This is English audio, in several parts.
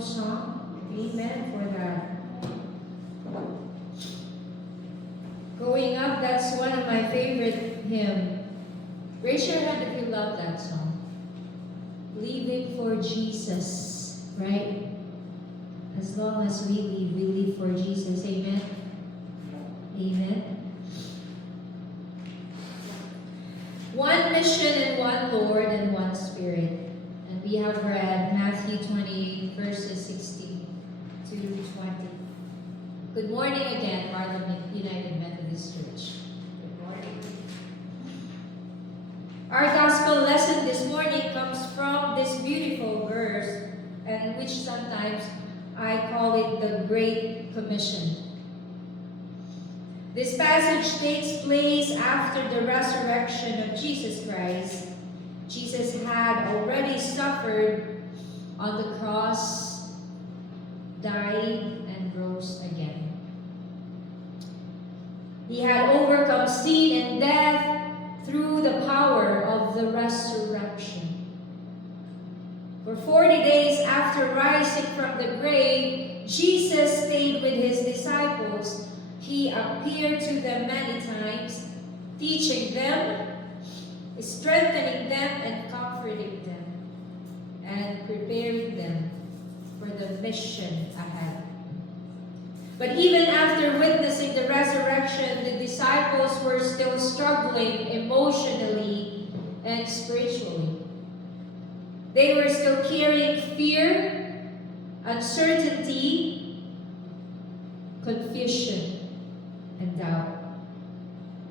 beautiful song. Amen for that. Growing up, that's one of my favorite hymns. Raise your hand if you love that song. Living for Jesus, right? As long as we live for Jesus. Amen? Amen. One mission and one Lord and one Spirit. And we have read Matthew 20, verses 16 to 20. Good morning again, Harlem United Methodist Church. Good morning. Our gospel lesson this morning comes from this beautiful verse, and which sometimes I call it the Great Commission. This passage takes place after the resurrection of Jesus Christ. Jesus had already suffered on the cross, died, and rose again. He had overcome sin and death through the power of the resurrection. For 40 days after rising from the grave, Jesus stayed with his disciples. He appeared to them many times, teaching them, strengthening them, and comforting them, and preparing them for the mission ahead. But even after witnessing the resurrection, the disciples were still struggling emotionally and spiritually. They were still carrying fear, uncertainty, confusion, and doubt.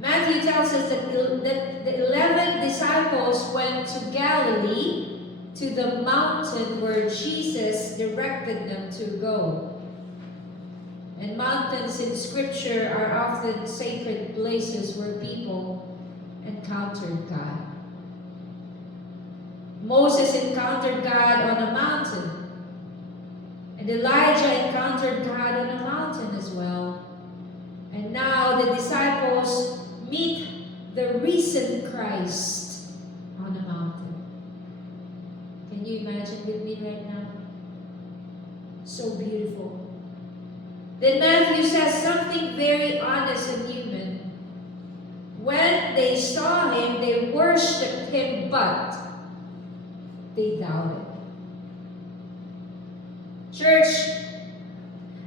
Matthew tells us that the 11 disciples went to Galilee, to the mountain where Jesus directed them to go. And mountains in Scripture are often sacred places where people encountered God. Moses encountered God on a mountain, and Elijah encountered God on a mountain as well. And now the disciples meet the risen Christ on a mountain. Can you imagine with me right now? So beautiful. Then Matthew says something very honest and human. When they saw him, they worshipped him, but they doubted. Church,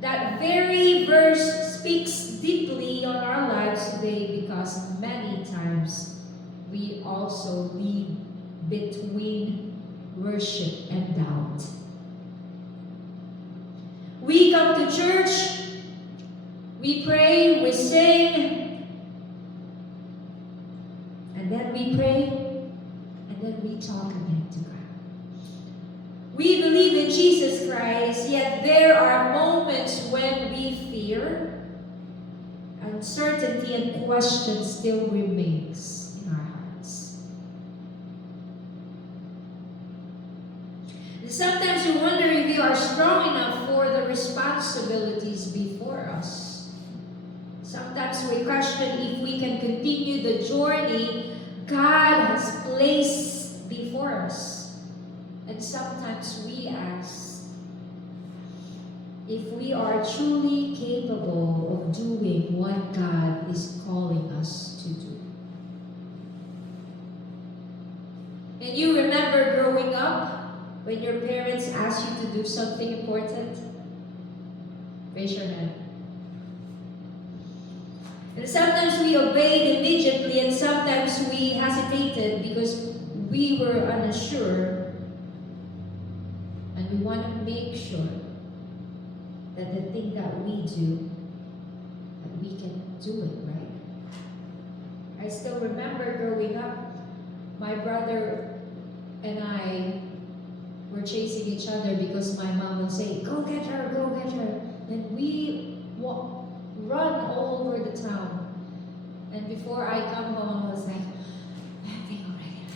that very verse speaks deeply on our lives today because many times we also live between worship and doubt. We come to church, we pray, we sing, and then we pray, and then we talk again to God. We believe in Jesus Christ, yet there are moments when we fear, uncertainty, and question still remains in our hearts. And sometimes we wonder if we are strong enough for the responsibilities before us. Sometimes we question if we can continue the journey God has placed before us. And sometimes we ask if we are truly capable of doing what God is calling us to do. And you remember growing up when your parents asked you to do something important? Raise your hand. And sometimes we obeyed immediately, and sometimes we hesitated because we were unsure. And we want to make sure that the thing that we do, that we can do it, right? I still remember growing up, my brother and I were chasing each other because my mom would say, go get her, go get her. And we run all over the town. And before I come home, I was like, already.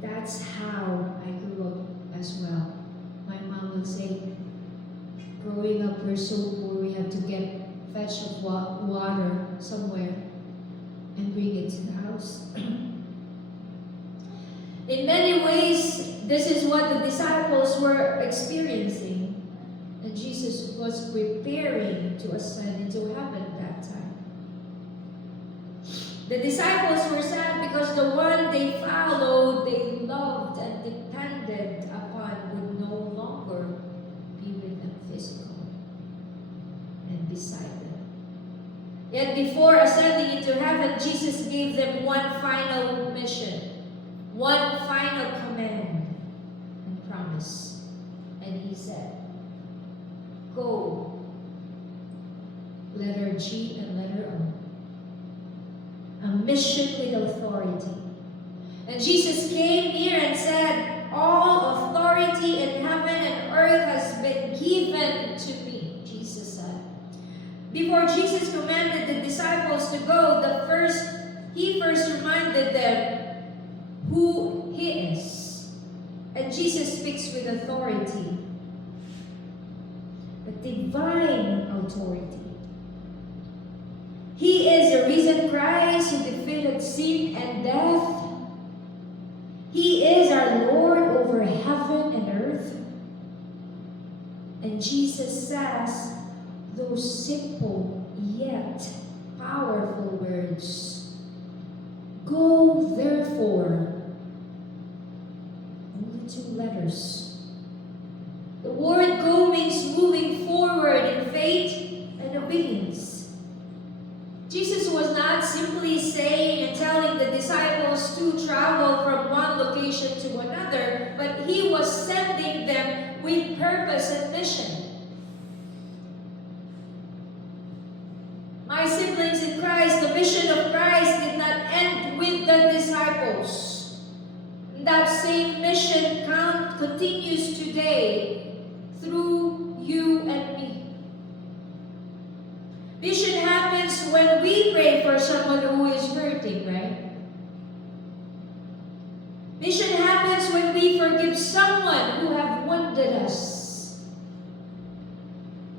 That's how I grew up as well. My mom would say, growing up, we're so poor, we have to get fetch of water somewhere and bring it to the house. In many ways, this is what the disciples were experiencing. And Jesus was preparing to ascend into heaven at that time. The disciples were sad because the one they followed, they loved and depended upon would no longer be with them physically and beside them. Yet before ascending into heaven, Jesus gave them one final mission, one final command and promise. And he said, go, letter G and letter O. A mission with authority. And Jesus came near and said, all authority in heaven and earth has been given to me, Jesus said. Before Jesus commanded the disciples to go, he first reminded them who he is. And Jesus speaks with authority, a divine authority. He is the risen Christ who defeated sin and death. He is our Lord over heaven and earth. And Jesus says those simple yet powerful words. Go therefore. Only 2 letters. The word go means moving forward in faith and obedience. Jesus was not simply saying and telling the disciples to travel from one location to another, but he was sending them with purpose and mission. My siblings in Christ, the mission of Christ did not end with the disciples. That same mission continues today through you and me. Mission happens when we pray for someone who is hurting, right? Mission happens when we forgive someone who have wounded us.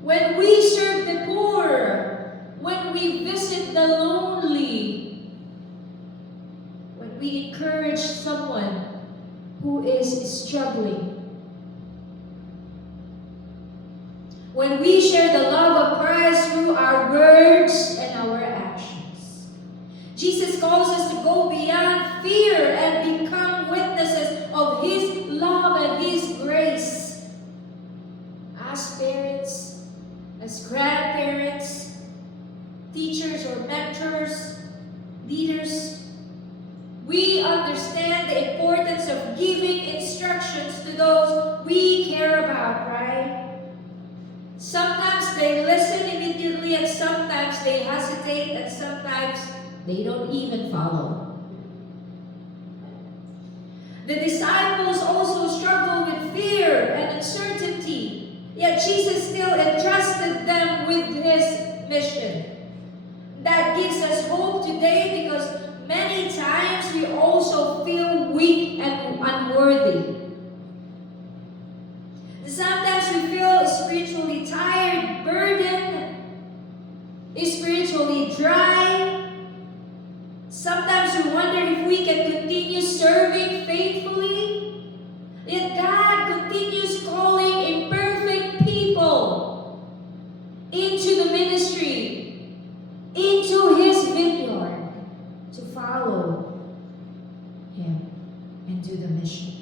When we serve the poor, when we visit the lonely, when we encourage someone who is struggling. When we share the love of Christ through our words and our actions. Jesus calls us to go beyond fear and become witnesses of His love and His grace. As parents, as grandparents, teachers or mentors, leaders, we understand the importance of giving instructions to those we care about, right? Sometimes they listen immediately, and sometimes they hesitate, and sometimes they don't even follow. The disciples also struggle with fear and uncertainty, yet Jesus still entrusted them with His mission. That gives us hope today because many times we also feel weak and unworthy. Sometimes we feel spiritually tired, burdened, spiritually dry. Sometimes we wonder if we can continue serving faithfully. Yet God continues calling imperfect people into the ministry, into His vineyard, to follow Him and do the mission.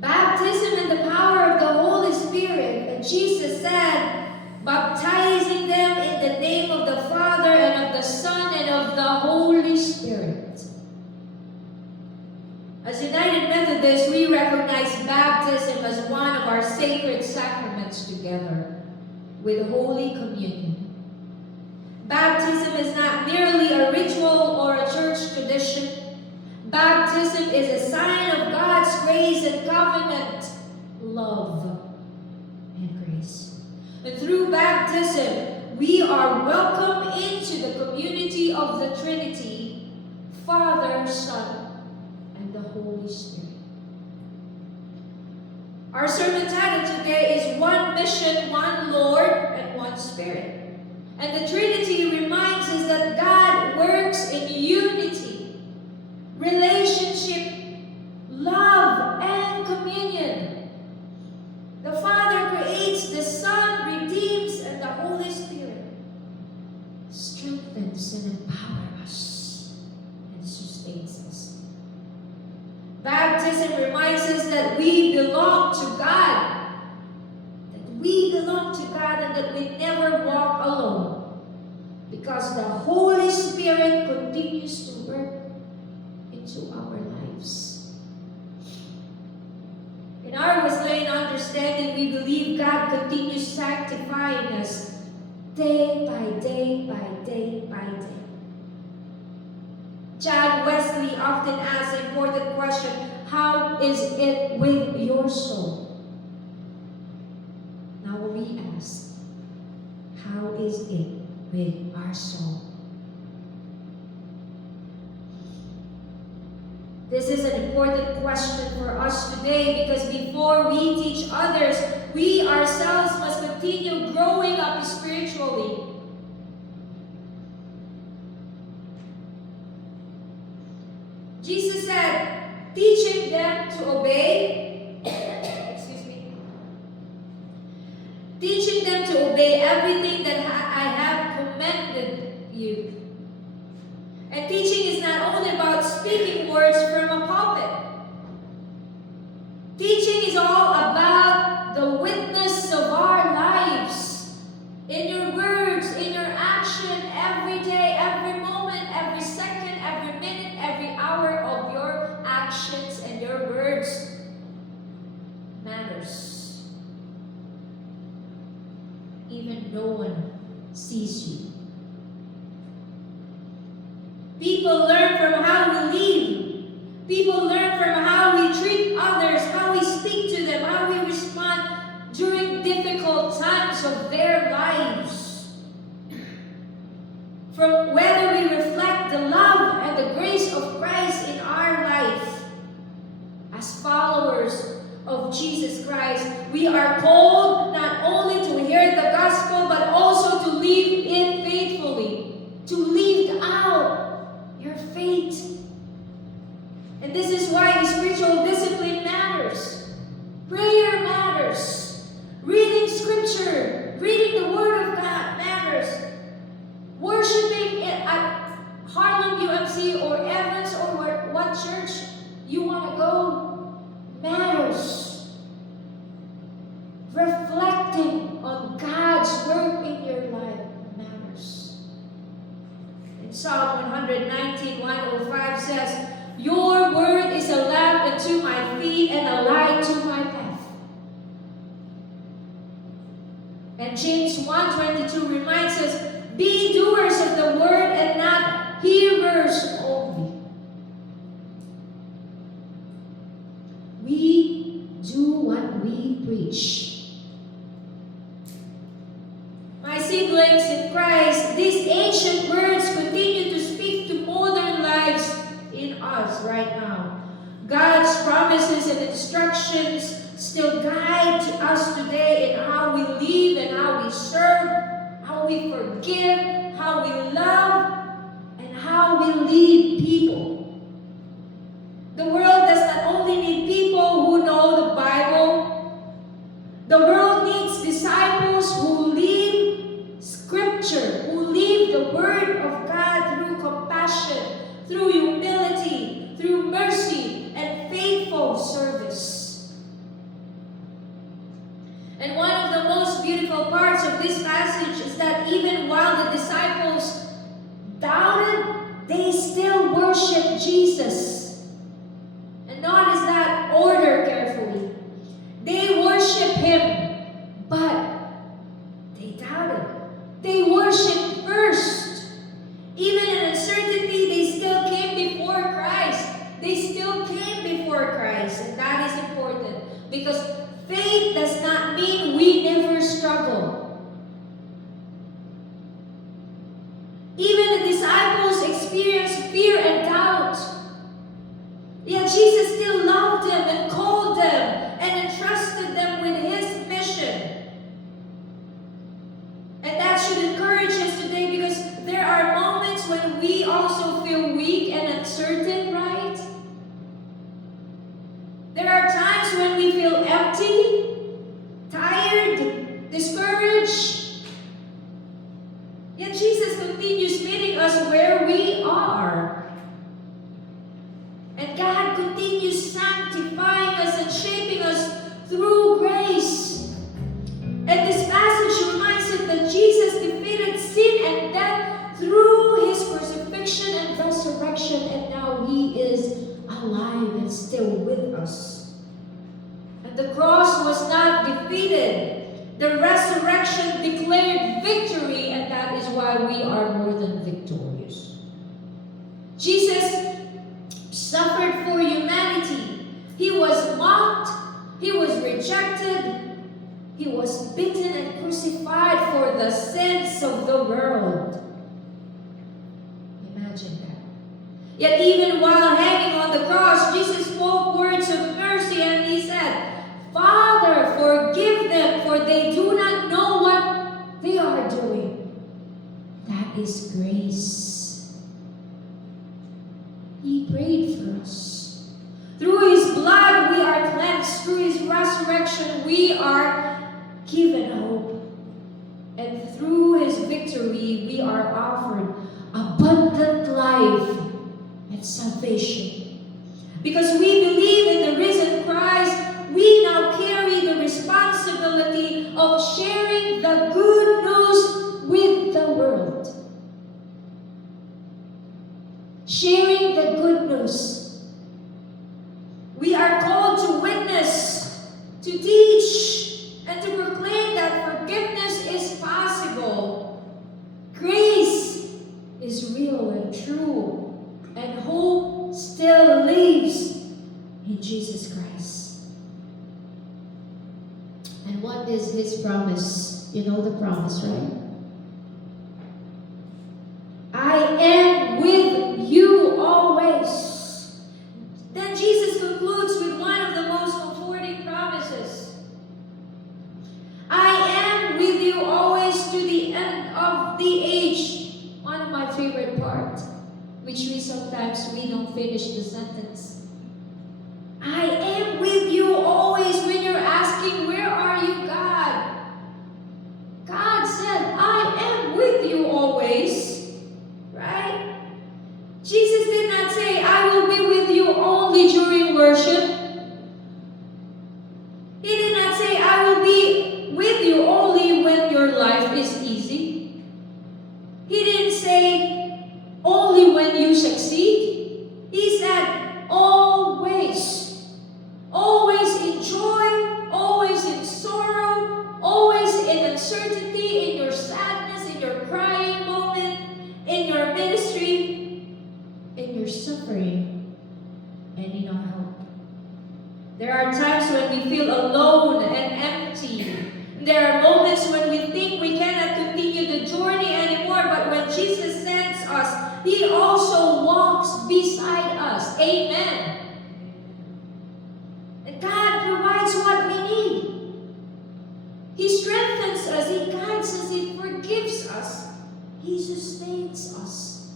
Baptism in the power of the Holy Spirit. And Jesus said, baptizing them in the name of the Father and of the Son and of the Holy Spirit. As United Methodists, we recognize baptism as one of our sacred sacraments together with Holy Communion. Baptism is not merely a ritual or a church tradition. Baptism is a sign of God's grace and covenant love and grace. And through baptism, we are welcomed into the community of the Trinity, Father, Son, and the Holy Spirit. Our sermon title today is One Mission, One Lord, and One Spirit. And the Trinity reminds us that God works in unity, relationship, love, and communion. The Father creates, the Son redeems, and the Holy Spirit strengthens and empowers us and sustains us. Baptism reminds us that we belong to God. That we belong to God and that we never walk alone. Because the Holy Spirit continues to work into our lives. In our Wesleyan understanding, we believe God continues sanctifying us day by day by day by day. John Wesley often asks the important question, how is it with your soul? Now we ask, how is it with our soul? This is an important question for us today because before we teach others, we ourselves must continue growing up spiritually. Jesus said, teaching them to obey, teaching them to obey everything that I have commanded you. And teaching is not only about speaking words from a pulpit. Teaching is all about the witness of our lives. In your words, in your action, every day, every moment, every second, every minute, every hour of your actions and your words matters. Even no one sees you. People learn from how we live. People learn from how we treat others, how we speak to them, how we respond during difficult times of their lives. From whether we reflect the love and the grace of Christ in our life. As followers of Jesus Christ, we are called not only to hear the gospel, but also to live it faithfully, to live out your faith. And this is why spiritual discipline matters. Prayer matters. Reading scripture, reading the Word of God matters. Worshiping at Harlem UMC or Evans or what church you want to go matters. Reflecting on God's work in your life matters. In Psalm 119, 105 says, your word is a lamp unto my feet and a light to my path. And James 1:22 reminds us, be doers of the word and not hearers only. We do what we preach. My siblings in Christ, these ancient words continue to speak to modern lives in us right now. God's promises and instructions still guide us today in how we live and how we serve, how we forgive, how we love, and how we lead people. The world does not only need people who know the Bible. The world needs disciples who live Scripture, who live the Word of God through compassion, through humility, through mercy, and faithful service. And one of the most beautiful parts of this passage is that even while the disciples doubted, they still worshiped Jesus. And notice that order carefully. They worship Him, but they doubted. They worshiped first. Even in uncertainty, they still came before Christ. They still came before Christ. And that is important. Because faith does not mean we never struggle. Even the disciples experienced fear and doubt. Yet Jesus still loved them and called them and entrusted them with His mission. And that should encourage us today because there are moments when we He is alive and still with us. And the cross was not defeated. The resurrection declared victory, and that is why we are more than victorious. Jesus suffered for humanity. He was mocked. He was rejected. He was beaten and crucified for the sins of the world. Imagine that. Yet even while hanging on the cross, Jesus spoke words of mercy and He said, "Father, forgive them, for they do not know what they are doing." That is grace. He prayed for us. Through His blood we are cleansed. Through His resurrection we are given hope. And through His victory we are offered abundant life and salvation. Because we believe in the risen Christ, we now carry the responsibility of sharing the good news with the world. Sharing the good news. We are called to witness, to teach, and to proclaim that forgiveness is possible. Grace is real and true, and hope still lives in Jesus Christ. And what is His promise? You know the promise, right? I am with you always. Then Jesus concludes with one of the most comforting promises. I am with you always to the end of the age. One of my favorite parts, which we don't finish the sentence. I am with you always. When you're asking, where are you, God? God said, I am with you always. Right? Jesus did not say, I will be with you only during worship. He did not say, I will be with you only when your life is easy. He didn't say, only when you succeed. He said, always. Always in joy, always in sorrow, always in uncertainty, in your sadness, in your crying moment, in your ministry, in your suffering, and in our help. There are times when we feel alone and empty. There are moments when we think we cannot continue the journey anymore, but when Jesus sends us, He also walks beside us. Amen. And God provides what we need. He strengthens us, He guides us, He forgives us, He sustains us.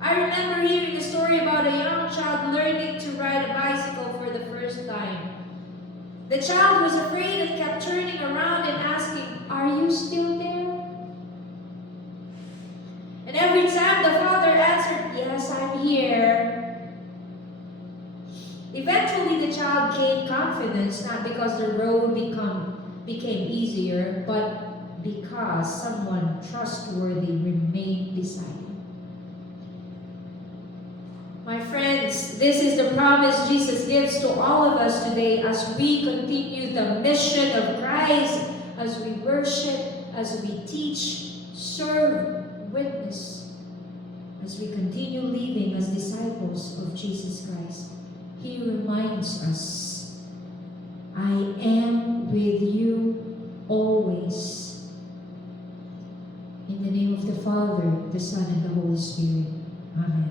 I remember hearing a story about a young child learning to ride a bicycle for the first time. The child was afraid and kept turning around and asking, are you still there? And every time the father answered, yes, I'm here. Eventually the child gained confidence, not because the road became easier, but because someone trustworthy remained beside him. My friends, this is the promise Jesus gives to all of us today as we continue the mission of Christ, as we worship, as we teach, serve, witness, as we continue living as disciples of Jesus Christ. He reminds us, I am with you always. In the name of the Father, the Son, and the Holy Spirit. Amen.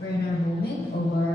We're in our moment of our